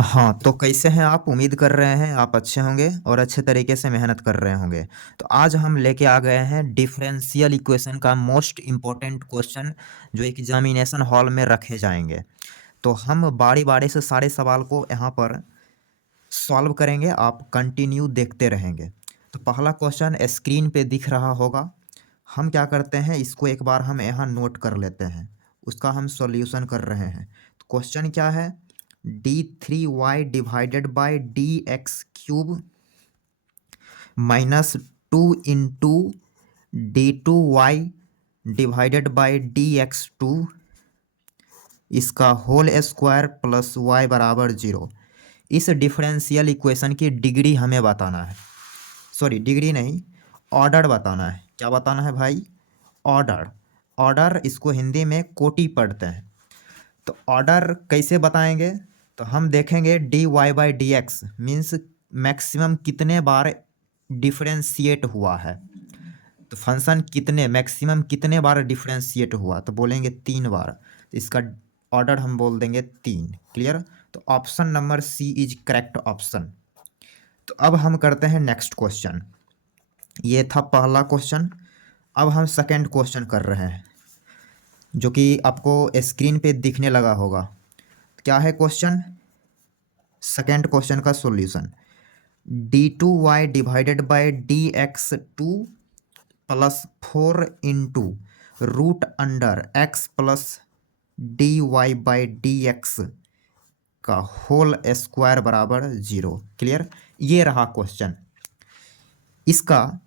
हाँ, तो कैसे हैं आप? उम्मीद कर रहे हैं आप अच्छे होंगे और अच्छे तरीके से मेहनत कर रहे होंगे। तो आज हम लेके आ गए हैं डिफरेंशियल इक्वेशन का मोस्ट इम्पोर्टेंट क्वेश्चन जो एग्जामिनेशन हॉल में रखे जाएँगे। तो हम बारी-बारी से सारे सवाल को यहाँ पर सॉल्व करेंगे, आप कंटिन्यू देखते रहेंगे। तो पहला क्वेश्चन स्क्रीन पे दिख रहा होगा। हम क्या करते हैं, इसको एक बार हम यहाँ नोट कर लेते हैं, उसका हम सॉल्यूशन कर रहे हैं। तो क्वेश्चन क्या है? d3y divided by D X cube minus 2 into d2y divided by D X two इसका होल स्क्वायर प्लस y बराबर 0। इस डिफरेंशियल इक्वेशन की डिग्री हमें बताना है। सॉरी, डिग्री नहीं, ऑर्डर बताना है। क्या बताना है भाई? ऑर्डर। ऑर्डर, इसको हिंदी में कोटि पढ़ते हैं। तो ऑर्डर कैसे बताएंगे? तो हम देखेंगे D Y by D X means maximum कितने बार डिफरेंशिएट हुआ है। तो फंक्शन कितने मैक्सिमम कितने बार डिफरेंशिएट हुआ, तो बोलेंगे 3 बार। तो इसका ऑर्डर हम बोल देंगे 3। क्लियर? तो option number C is correct option. तो अब हम करते हैं नेक्स्ट क्वेश्चन। ये था पहला क्वेश्चन। अब हम सेकंड क्वेश्चन कर रहे हैं जो कि आपको स्क्रीन पे दिखने लगा होगा। क्या है क्वेश्चन? सेकंड क्वेश्चन का solution d2y divided by D X two plus 4 into root under x plus D Y by D X का होल स्क्वायर बराबर 0। क्लियर? ये रहा क्वेश्चन। इसका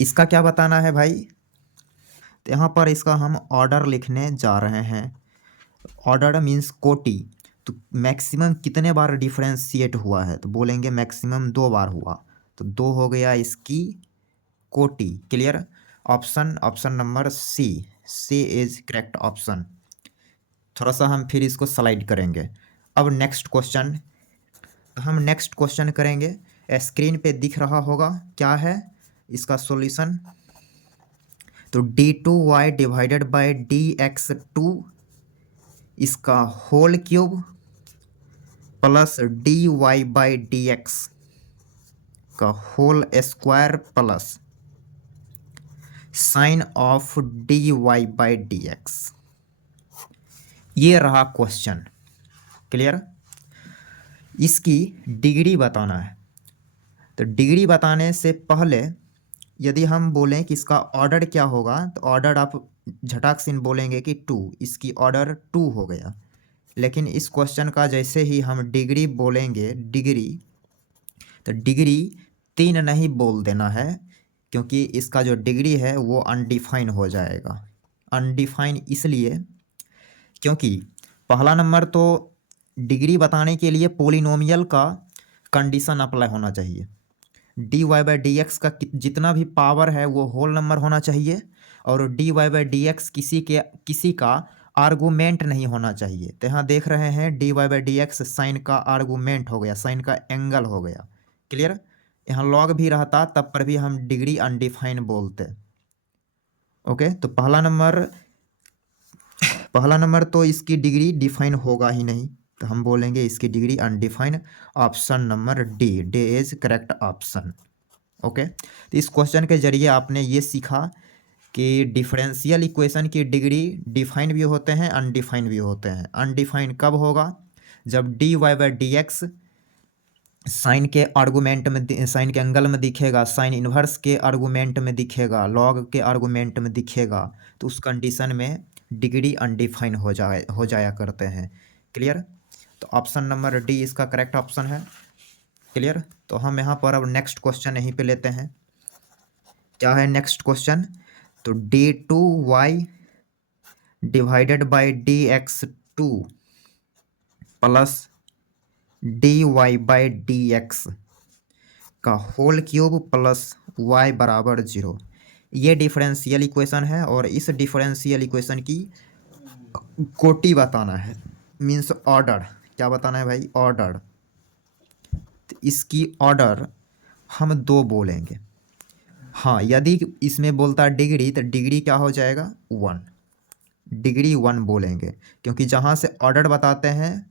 इसका क्या बताना है भाई? तो यहाँ पर इसका हम ऑर्डर लिखने जा रहे हैं। ऑर्डर मीन्स कोटि। तो मैक्सिमम कितने बार डिफरेंशिएट हुआ है, तो बोलेंगे मैक्सिमम 2 बार हुआ। तो 2 हो गया इसकी कोटि। Clear? Option number C. C is correct option. थोड़ा सा हम फिर इसको स्लाइड करेंगे। अब नेक्स्ट क्वेश्चन, हम नेक्स्ट क्वेश्चन करेंगे। स्क्रीन पे दिख रहा होगा क्या है इसका सॉल्यूशन। तो d2y divided by D X two इसका whole cube plus D Y by D X का whole square plus sine of D Y by D X. ये रहा क्वेश्चन। क्लियर? इसकी डिग्री बताना है। तो डिग्री बताने से पहले यदि हम बोलें कि इसका ऑर्डर क्या होगा, तो ऑर्डर आप झटाक से बोलेंगे कि 2, इसकी ऑर्डर 2 हो गया। लेकिन इस क्वेश्चन का जैसे ही हम डिग्री बोलेंगे, तो डिग्री 3 नहीं बोल देना है, क्योंकि इसका जो डिग्री है वो अनडिफाइन हो जाएगा। अनडिफाइन इसलिए क्योंकि पहला नंबर तो डिग्री बताने के लिए पोलिनोमियल का कंडीशन अप्लाई होना चाहिए। D Y by D X का जितना भी पावर है वो होल नंबर होना चाहिए, और D Y by D X किसी का आर्गूमेंट नहीं होना चाहिए। तो यहाँ देख रहे हैं D Y by D X sine का आर्गूमेंट हो गया, साइन का एंगल हो गया। क्लियर? यहाँ लॉग भी रहता तब पर भी हम डिग्री अनडिफाइन बोलते। ओके, तो पहला नंबर तो इसकी डिग्री डिफाइन होगा ही नहीं, तो हम बोलेंगे इसकी degree undefine. Option number D, D is correct option. Okay, तो इस क्वेश्चन के जरिए आपने ये सीखा कि डिफरेंशियल इक्वेशन की डिग्री डिफाइन भी होते हैं, अनडिफाइन भी होते हैं। अनडिफाइन कब होगा? जब D Y by D X sine के आर्गूमेंट में, साइन के एंगल में दिखेगा, साइन इन्वर्स के आर्गूमेंट में दिखेगा, लॉग के आर्गूमेंट में दिखेगा, तो उस कंडीशन में डिग्री अनडिफाइन हो जाया करते हैं। क्लियर? तो ऑप्शन नंबर डी इसका करेक्ट ऑप्शन है। क्लियर? तो हम यहाँ पर अब नेक्स्ट क्वेश्चन यहीं पे लेते हैं। क्या है नेक्स्ट क्वेश्चन? तो d2y divided by D X two plus D Y by D X का होल क्यूब प्लस y बराबर 0। ये डिफरेंशियल इक्वेशन है और इस डिफरेंशियल इक्वेशन की कोटि बताना है, मीन्स ऑर्डर। क्या बताना है भाई? ऑर्डर। तो इसकी ऑर्डर हम 2 बोलेंगे। हाँ, यदि इसमें बोलता डिग्री तो डिग्री क्या हो जाएगा? 1। डिग्री 1 बोलेंगे, क्योंकि जहाँ से ऑर्डर बताते हैं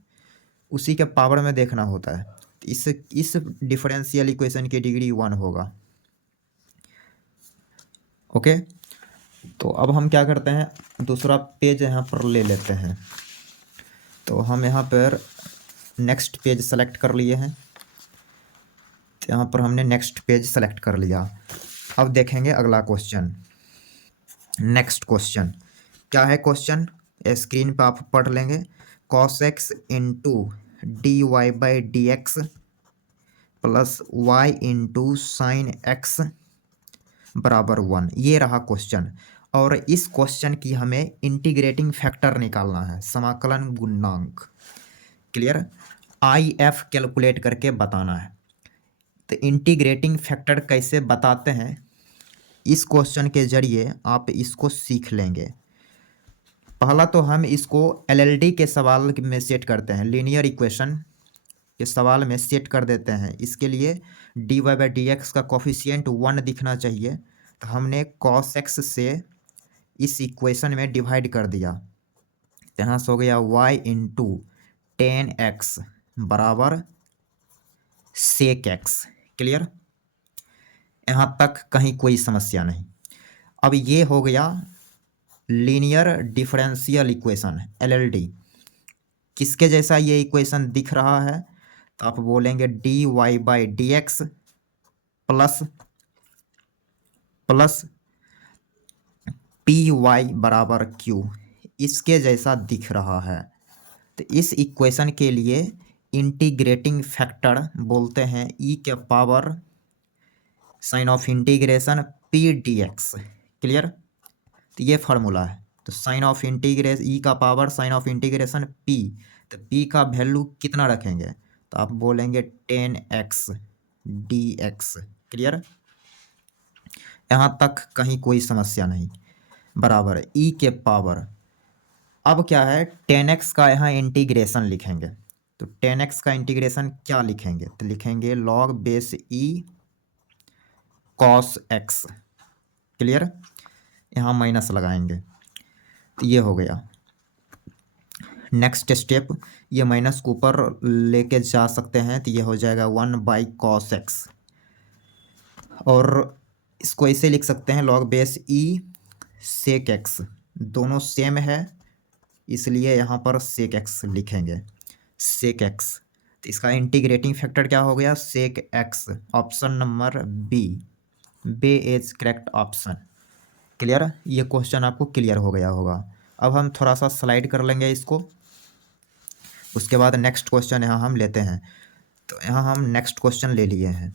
उसी के पावर में देखना होता है। इस डिफरेंशियल इक्वेशन की डिग्री 1 होगा। ओके, तो अब हम क्या करते हैं, दूसरा पेज यहाँ पर ले लेते हैं। तो हम यहाँ पर नेक्स्ट पेज सेलेक्ट कर लिए हैं। तो यहाँ पर हमने नेक्स्ट पेज सेलेक्ट कर लिया। अब देखेंगे अगला क्वेश्चन। नेक्स्ट क्वेश्चन क्या है? क्वेश्चन स्क्रीन पे आप पढ़ लेंगे। cos x into D Y by D X plus Y into sine X बराबर 1, ये रहा क्वेश्चन। और इस क्वेश्चन की हमें इंटीग्रेटिंग फैक्टर निकालना है, समाकलन गुणांक। क्लियर? आई एफ कैलकुलेट करके बताना है। तो इंटीग्रेटिंग फैक्टर कैसे बताते हैं, इस क्वेश्चन के जरिए आप इसको सीख लेंगे। पहला तो हम इसको एलएलडी के सवाल में सेट करते हैं, लीनियर इक्वेशन के सवाल में सेट कर देते हैं। इसके लिए D Y by D X का कोफिशिएंट 1 दिखना चाहिए। तो हमने cos x से इस इक्वेशन में डिवाइड कर दिया। तो यहाँ से हो गया y इंटू 10x बराबर सेक x। क्लियर? यहाँ तक कहीं कोई समस्या नहीं। अब ये हो गया लीनियर डिफरेंशियल इक्वेशन एलएलडी। किसके जैसा ये इक्वेशन दिख रहा है? तो आप बोलेंगे D Y by D X plus P Y बराबर क्यू, इसके जैसा दिख रहा है। तो इस इक्वेशन के लिए इंटीग्रेटिंग फैक्टर बोलते हैं ई के power sine of integration P D x. Clear? तो ये फार्मूला है। तो साइन ऑफ इंटीग्रेशन ई का power sine of integration P, तो पी का वैल्यू कितना रखेंगे? तो आप बोलेंगे 10x dx। क्लियर? यहाँ तक कहीं कोई समस्या नहीं। बराबर ई के पावर, अब क्या है 10x का यहाँ इंटीग्रेशन लिखेंगे। तो 10x का इंटीग्रेशन क्या लिखेंगे? तो लिखेंगे log बेस ई cos x। क्लियर? यहाँ माइनस लगाएंगे। तो ये हो गया नेक्स्ट स्टेप। ये माइनस को ऊपर लेके जा सकते हैं, तो ये हो जाएगा 1 बाई cos x। और इसको ऐसे लिख सकते हैं log बेस ई सेक x, दोनों सेम है इसलिए यहाँ पर सेक x लिखेंगे, सेक x। तो इसका इंटीग्रेटिंग फैक्टर क्या हो गया? Sec x। Option number B is correct option. Clear? ये क्वेश्चन आपको क्लियर हो गया होगा। अब हम थोड़ा सा स्लाइड कर लेंगे इसको, उसके बाद नेक्स्ट क्वेश्चन यहाँ हम लेते हैं। तो यहाँ हम नेक्स्ट क्वेश्चन ले लिए हैं।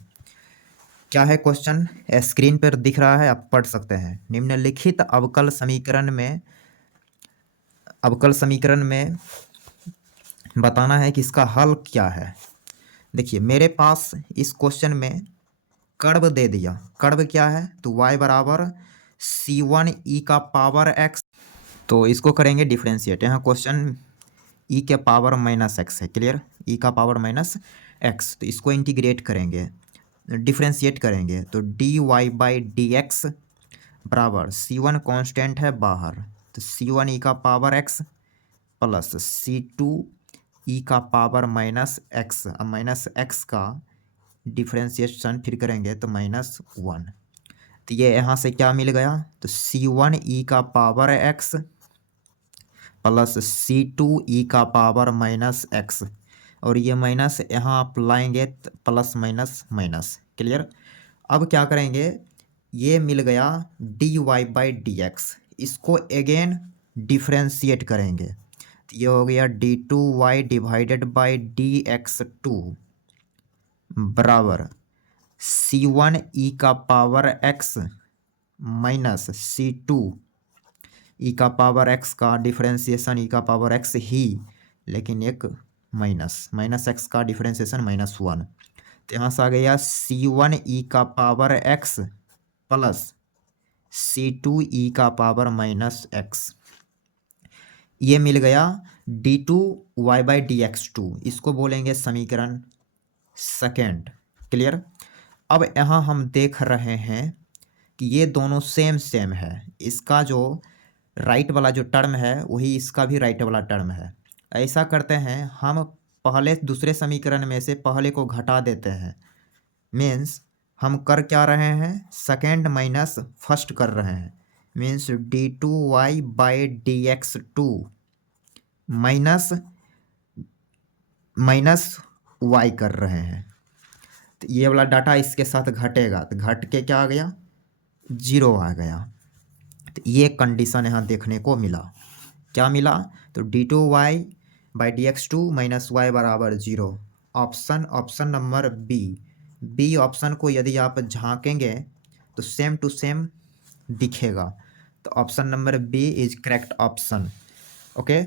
क्या है क्वेश्चन? स्क्रीन पर दिख रहा है, आप पढ़ सकते हैं। निम्नलिखित अवकल समीकरण में बताना है कि इसका हल क्या है। देखिए मेरे पास इस क्वेश्चन में कर्व दे दिया। कर्व क्या है? तो y बराबर c1 e का पावर x। तो इसको करेंगे डिफ्रेंशिएट। यहाँ क्वेश्चन e के पावर माइनस एक्स है। क्लियर? e का पावर माइनस एक्स। तो इसको इंटीग्रेट करेंगे, डिफ्रेंशिएट करेंगे। तो D Y by D X बराबर c1 कांस्टेंट है बाहर, तो c1 e का power x plus c2 e का पावर माइनस एक्स। अब माइनस एक्स का डिफ्रेंशिएशन फिर करेंगे तो -1। तो ये यहाँ से क्या मिल गया? तो c1 e का power x plus c2 e का पावर माइनस एक्स। और ये माइनस यहाँ आप लाएंगे प्लस माइनस माइनस। क्लियर? अब क्या करेंगे, ये मिल गया D Y by D X, इसको अगेन डिफ्रेंशिएट करेंगे। तो ये हो गया d2y डिवाइडेड बाई dx2 बराबर c1 e का power x minus c2 e का पावर x का डिफ्रेंशिएशन e का पावर x ही, लेकिन एक माइनस x का डिफ्रेंशिएशन -1। तो यहाँ से आ गया c1 e का power x plus c2 e का पावर -x। ये मिल गया d2y बाई dx2, इसको बोलेंगे समीकरण सेकेंड। क्लियर? अब यहाँ हम देख रहे हैं कि ये दोनों सेम है। इसका जो राइट वाला जो टर्म है वही इसका भी राइट वाला टर्म है। ऐसा करते हैं हम पहले दूसरे समीकरण में से पहले को घटा देते हैं, मीन्स हम कर क्या रहे हैं, सेकेंड माइनस फर्स्ट कर रहे हैं, means d2y by dx2 minus y कर रहे हैं। तो ये वाला डाटा इसके साथ घटेगा, तो घट के क्या आ गया, 0 आ गया। तो ये कंडीशन यहाँ देखने को मिला। क्या मिला, तो d2y by dx2 minus y बराबर 0। ऑप्शन नंबर बी ऑप्शन को यदि आप झांकेंगे तो सेम टू सेम दिखेगा। तो option number B is correct option. Okay,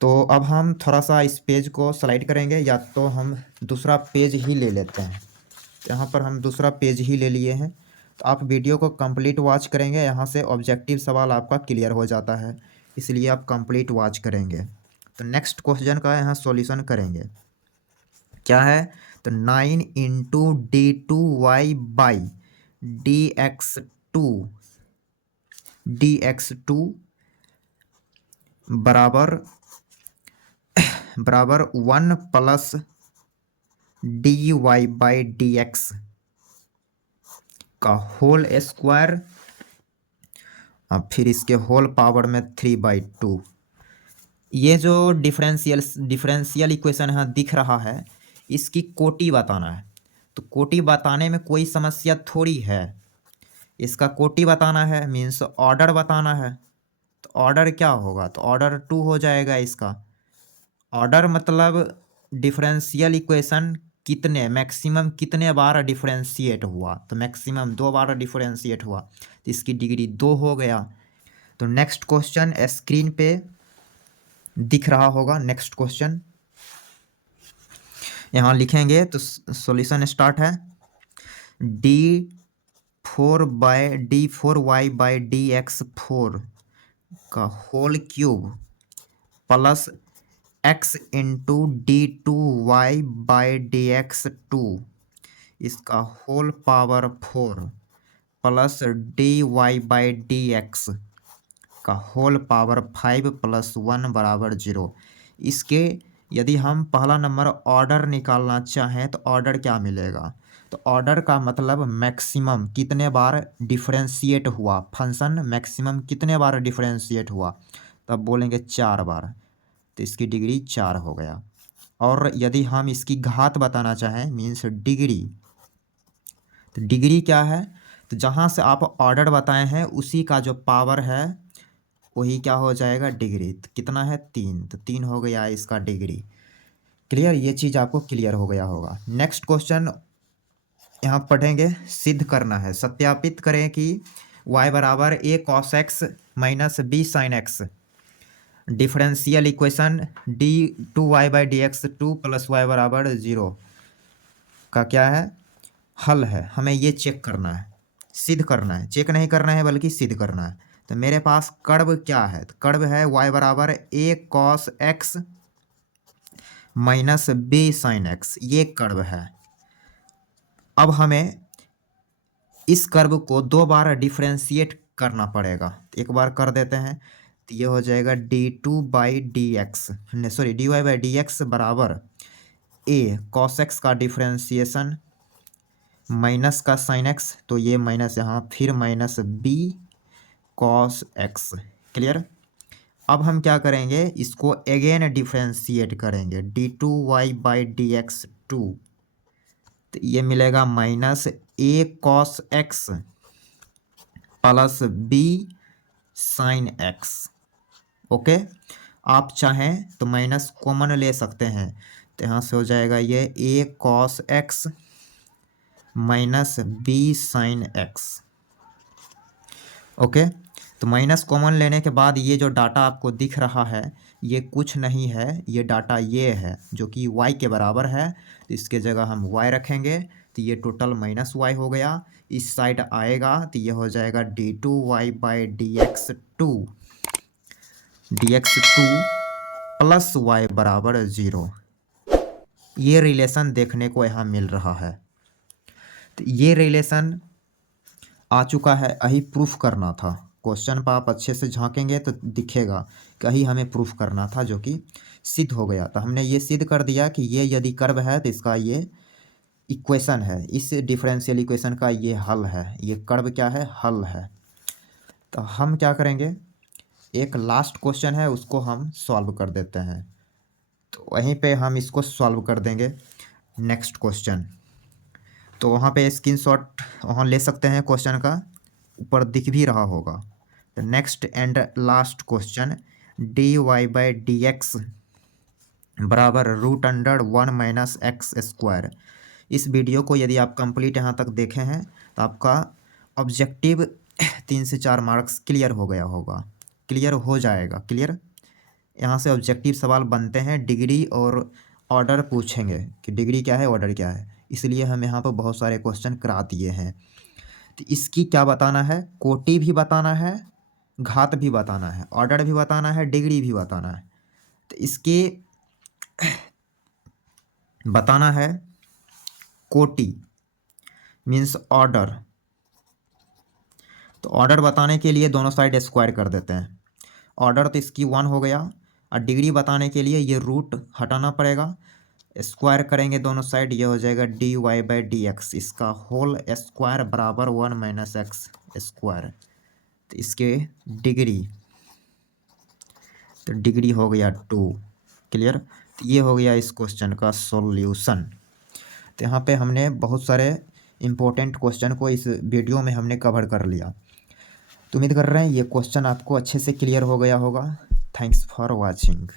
तो अब हम थोड़ा सा इस पेज को स्लाइड करेंगे, या तो हम दूसरा पेज ही ले लेते हैं। यहाँ पर हम दूसरा पेज ही ले लिए हैं। तो आप वीडियो को कंप्लीट वॉच करेंगे, यहाँ से ऑब्जेक्टिव सवाल आपका क्लियर हो जाता है, इसलिए आप कंप्लीट वॉच करेंगे। तो नेक्स्ट क्वेश्चन का यहाँ सॉल्यूशन करेंगे। क्या है, तो 9 इंटू d2y बाई dx2 बराबर 1 प्लस dy बाई dx का होल स्क्वायर, अब फिर इसके होल पावर में 3/2। ये जो डिफरेंशियल इक्वेशन यहाँ दिख रहा है, इसकी कोटि बताना है। तो कोटि बताने में कोई समस्या थोड़ी है, इसका कोटि बताना है, मीन्स ऑर्डर बताना है। तो ऑर्डर क्या होगा, तो ऑर्डर 2 हो जाएगा इसका। ऑर्डर मतलब डिफरेंशियल इक्वेशन कितने मैक्सिमम कितने बार डिफरेंशिएट हुआ, तो मैक्सिमम 2 बार डिफरेंशिएट हुआ, तो इसकी डिग्री 2 हो गया। तो नेक्स्ट क्वेश्चन स्क्रीन पे दिख रहा होगा। नेक्स्ट क्वेश्चन यहाँ लिखेंगे, तो सॉल्यूशन स्टार्ट है। d4y बाई dx4 का whole cube plus x into d2y by dx2 इसका whole power 4 plus dy by dx का होल पावर 5 प्लस 1 बराबर 0। इसके यदि हम पहला नंबर ऑर्डर निकालना चाहें तो ऑर्डर क्या मिलेगा, तो ऑर्डर का मतलब मैक्सिमम कितने बार डिफरेंशिएट हुआ, फंक्शन मैक्सिमम कितने बार डिफरेंशिएट हुआ, तब बोलेंगे 4 बार, तो इसकी डिग्री 4 हो गया। और यदि हम इसकी घात बताना चाहें, मीन्स डिग्री, तो डिग्री क्या है, तो जहाँ से आप ऑर्डर बताए हैं उसी का जो पावर है वही क्या हो जाएगा, डिग्री। तो कितना है, 3, तो 3 हो गया इसका डिग्री। क्लियर, ये चीज़ आपको क्लियर हो गया होगा। नेक्स्ट क्वेश्चन यहाँ पढ़ेंगे, सिद्ध करना है, सत्यापित करें कि y बराबर a cos x minus b sin x differential equation d2y by dx2 plus y बराबर 0 का क्या है, हल है। हमें ये चेक करना है, सिद्ध करना है, चेक नहीं करना है बल्कि सिद्ध करना है। तो मेरे पास कर्व क्या है, तो कर्व है y बराबर a cos x minus b sin x, ये कर्व है। अब हमें इस कर्व को 2 बार डिफरेंशिएट करना पड़ेगा। एक बार कर देते हैं, तो ये हो जाएगा d2 by dx, sorry dy by dx बराबर a cos x का डिफरेंशिएशन माइनस का sin x, तो ये माइनस यहाँ फिर minus b cos x। Clear, अब हम क्या करेंगे, इसको अगेन डिफरेंशिएट करेंगे d2y बाई dx2, तो ये मिलेगा minus a cos x plus b sin x। Okay, आप चाहें तो माइनस कॉमन ले सकते हैं, तो यहाँ से हो जाएगा ये a cos x minus b sin x। Okay, तो माइनस कॉमन लेने के बाद ये जो डाटा आपको दिख रहा है ये कुछ नहीं है, ये डाटा ये है जो कि y के बराबर है, तो इसके जगह हम y रखेंगे, तो ये टोटल माइनस y हो गया। इस साइड आएगा तो ये हो जाएगा d2y by dx2 plus y बराबर 0। ये रिलेशन देखने को यहाँ मिल रहा है। तो ये रिलेशन आ चुका है, यही प्रूफ करना था। क्वेश्चन पर आप अच्छे से झांकेंगे तो दिखेगा कहीं हमें प्रूफ करना था, जो कि सिद्ध हो गया। तो हमने ये सिद्ध कर दिया कि ये यदि कर्व है तो इसका ये इक्वेशन है, इस डिफरेंशियल इक्वेशन का ये हल है, ये कर्व क्या है, हल है। तो हम क्या करेंगे, एक लास्ट क्वेश्चन है उसको हम सॉल्व कर देते हैं। तो वहीं पे हम इसको सॉल्व कर देंगे नेक्स्ट क्वेश्चन। तो वहाँ पे स्क्रीनशॉट वहाँ ले सकते हैं, क्वेश्चन का ऊपर दिख भी रहा होगा। तो next and last question, D Y by D X बराबर root under 1 minus X square. इस वीडियो को यदि आप कंप्लीट यहाँ तक देखे हैं तो आपका ऑब्जेक्टिव 3 से 4 मार्क्स क्लियर हो गया होगा, क्लियर हो जाएगा। क्लियर, यहाँ से ऑब्जेक्टिव सवाल बनते हैं, डिग्री और ऑर्डर पूछेंगे कि डिग्री क्या है, ऑर्डर क्या है, इसलिए हम यहाँ पर बहुत सारे क्वेश्चन करा दिए हैं। तो इसकी क्या बताना है, कोटि भी बताना है, घात भी बताना है, ऑर्डर भी बताना है, डिग्री भी बताना है। तो इसके बताना है कोटि मीन्स ऑर्डर। तो ऑर्डर बताने के लिए दोनों साइड स्क्वायर कर देते हैं। ऑर्डर तो इसकी 1 हो गया, और डिग्री बताने के लिए ये रूट हटाना पड़ेगा, स्क्वायर करेंगे दोनों साइड, ये हो जाएगा D Y by D X, इसका होल स्क्वायर बराबर 1 माइनस एक्स स्क्वायर। तो इसके डिग्री, तो डिग्री हो गया 2। क्लियर, तो ये हो गया इस क्वेश्चन का सॉल्यूशन। तो यहाँ पे हमने बहुत सारे इम्पोर्टेंट क्वेश्चन को इस वीडियो में हमने कवर कर लिया। तो उम्मीद कर रहे हैं ये क्वेश्चन आपको अच्छे से क्लियर हो गया होगा। Thanks for watching.